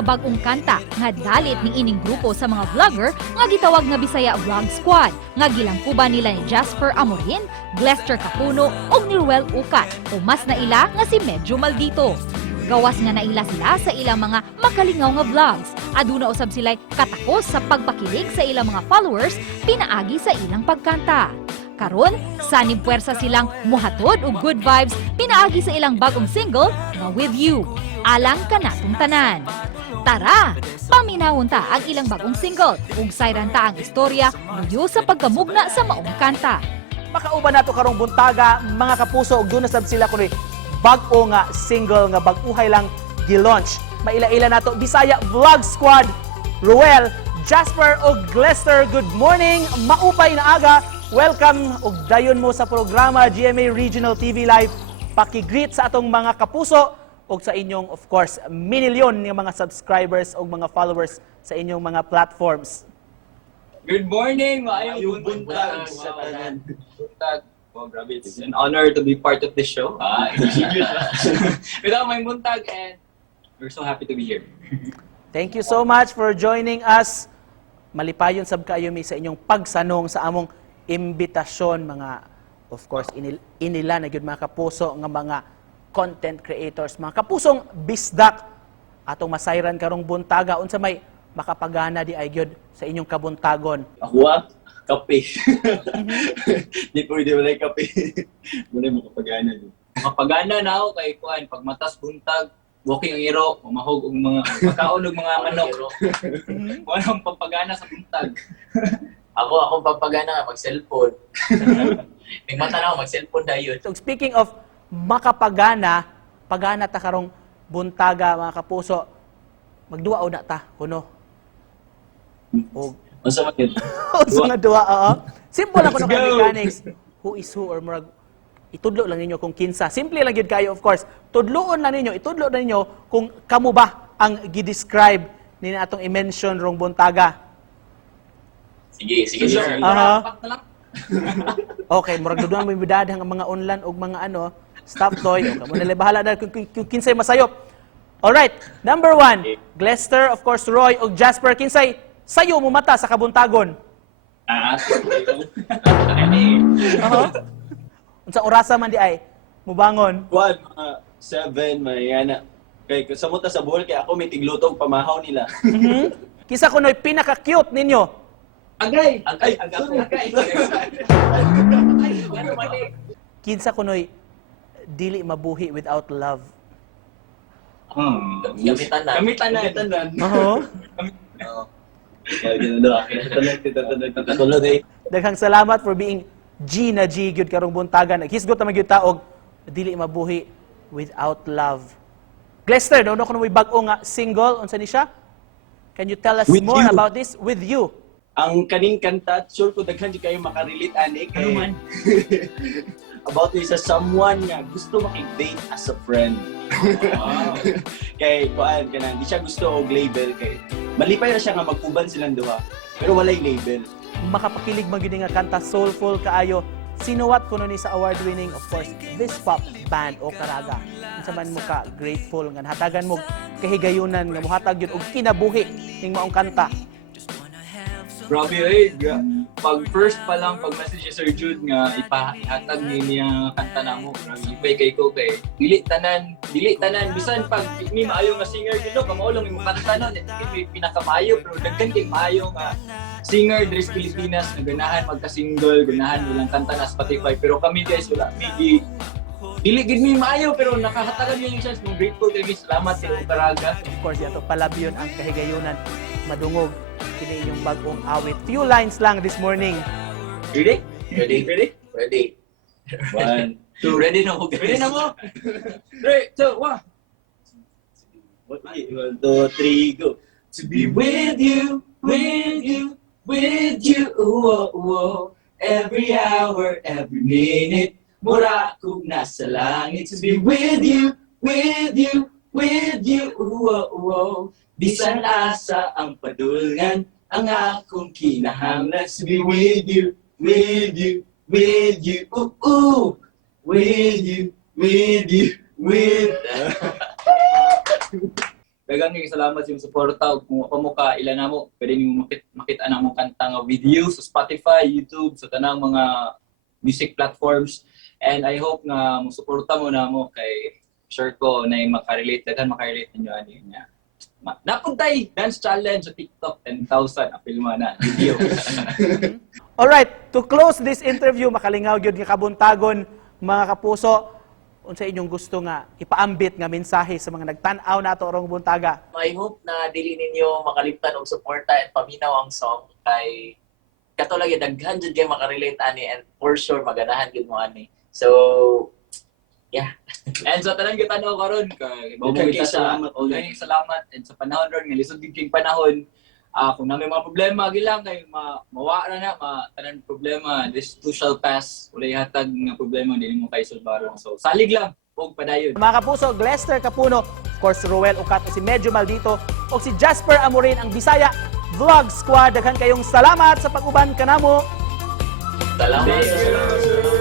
nga bag-ong kanta nga dalit ni ining grupo sa mga vlogger nga gitawag nga Bisaya Vlog Squad nga gilangkuban nila ni Jasper Amorin, Glester Capuno ug ni Ruel Ucat o mas na ila nga si Medyo Maldito. Gawas nga naila sila sa ilang mga makalingaw nga vlogs. Aduna usab sila'y katakos sa pagpakilig sa ilang mga followers pinaagi sa ilang pagkanta. Karon, sanib puwersa silang muhatod og good vibes pinaagi sa ilang bagong single nga With You. Alang kanatong tanan. Tara, paminawon ta ang ilang bagong single ug sayran ta ang istorya luyo sa pagkamugna sa maong kanta. Makauban nato karong buntaga, mga kapuso, ug doon na sab sila kuno bag-o nga single nga bag-uhay lang gi-launch. Maila-ila nato Bisaya Vlog Squad, Ruel, Jasper ug Glester. Good morning, maupay na aga. Welcome ug dayon mo sa programa GMA Regional TV Live. Paki-greet sa atong mga kapuso ug sa inyong, of course, minilyon ng mga subscribers ug mga followers sa inyong mga platforms. Good morning! Maayong buntag sa tanan. Buntag. Oh, grabe. It's an honor to be part of this show. Without my buntag, and we're so happy to be here. Thank you so much for joining us. Malipayon sab kayo mi sa inyong pagsanong sa among imbitasyon, mga, of course, inila na gyud mga kapuso nga mga content creators, mga kapusong bisdak atong masayran karong buntaga unsa may makapagana di ay gyud sa inyong kabuntagon. Ako kape. Di po di wala kape. Muna makapagana din. Makapagana na ako kay kuan pag matas buntag, walking ang iro, mamahog og mga makaon og mga manok. Kuan ang papagana sa buntag. Akong papagana mag-cellphone. May mata na ako mag-cellphone dayon. So, speaking of makapagana, pagana ta karong buntaga, mga kapuso, magduwa o na ta kuno. O Unsa man yun? unsa nga duwa, oo. Simple lang kuno ka mechanics. Who is who, or murag itudlo lang ninyo kung kinsa. Simple lang gyud kayo, of course. Tudloon na ninyo, itudlo na ninyo kung kamo ba ang gi-describe ni atong i-mention rong buntaga. Sige, sir. Aha. Okay, murag duduan mo ibidad ang mga online og mga stuffed toy. O kamo nila bahala na kung kinsay masayop. All right, number 1, Glester, of course, Roy ug Jasper, kinsay sayo mo mata sa kabuntagon. Unsa orasa man di ay mubangon? Kuan, mga 7, may ana. Kay sa muta sa buhol, kay ako may tiglutog pamahaw nila. Kisa kunoy pinaka-cute ninyo. Agay! Kinsa kunoy dili mabuhi without love. Gamitan na. Gamitan. Oo. Tulod eh. Daghang salamat for being G na G gyud karong buntagan. Naghisgot na magyud ta og dili mabuhi without love. Glester, no kuno may bag-o nga single unsa ni siya? Can you tell us With more You. about this? With You. Ang kaning kanta, sure ko daghan di kayo makarelate ani kay about this sa someone nga gusto makig-date as a friend. Kay kuan kanang di siya gusto og label kay malipay na siya nga magkuban silang duha pero walay label. Makapakilig man gyud nga kanta, soulful kaayo. Sinuwat kuno ni sa award-winning, of course, this pop band o Karaga. Unsa man mo ka grateful nga hatagan mo kahigayunan nga mohatag yun og kinabuhi ning maong kanta. Grabe eh. Pag first pa lang, pag message si Sir Jude nga ipahatag niya kanta na mo. Grabe ipay kay ko kay dili tanan. Bisan pag may maayo nga singer dito, kamaulong mo kanta nun. May pinakamaayo pero daghan kay maayo nga singer diri sa Pilipinas na ganahan magka-single, ganahan nilang kanta na Spotify. Pero kami guys wala. Maybe dili gid mi maayo pero nakahatagan niya yung chance. Grateful kay salamat sa Karaga. Of course, yato palabyon ang kahigayunan. Madungog kini inyong bagong awit. Few lines lang this morning. Ready? Ready? 1, 2, Ready na mo, guys. Ready na mo? 3, 2, 1. 1, 2, 3, go. To be with you, oh, oh, every hour, every minute, mura kong nasa langit. To be with you, oh, oh, bisan asa ang padulngan, ang akong kinahanglan. To be with you, ooh, ooh, with you. daghang kay salamat sa imong suporta ug kung pa mo ka ila namo pwede nimo makita na mo kanta nga video sa Spotify, YouTube, sa tanang mga music platforms. And I hope nga mo suporta mo na mo kay sure ko na yung makarelate ninyo ani niya. Napuntay dance challenge sa TikTok 10,000 apil mo na video. Alright, to close this interview, makalingaw gyud nga kabuntagon mga kapuso, unsa inyong gusto nga ipaambit nga mensahe sa mga nagtan-aw nato orong buntaga? I hope na dili ninyo makalimtan og suporta at paminaw ang song kay katulad yung daghan jud kay makarelate ani and for sure maganahan gyud mo ani. So yeah. And sa tanang gitanaw karon kay Daghang salamat. Daghang salamat and sa panahon ron nga lisod gid king panahon. Kung na may mga problema gilang kay mawara na tanan problema, this too shall pass. Walay hatag nga problema dili mo kay sulbaron. So salig lang og padayon. Mga kapuso, Glester Capuno, of course Ruel Ucat o si Medyo Maldito o si Jasper Amorin ang Bisaya Vlog Squad. Daghan kayong salamat sa pag-uban kanamo. Salamat. Thank you.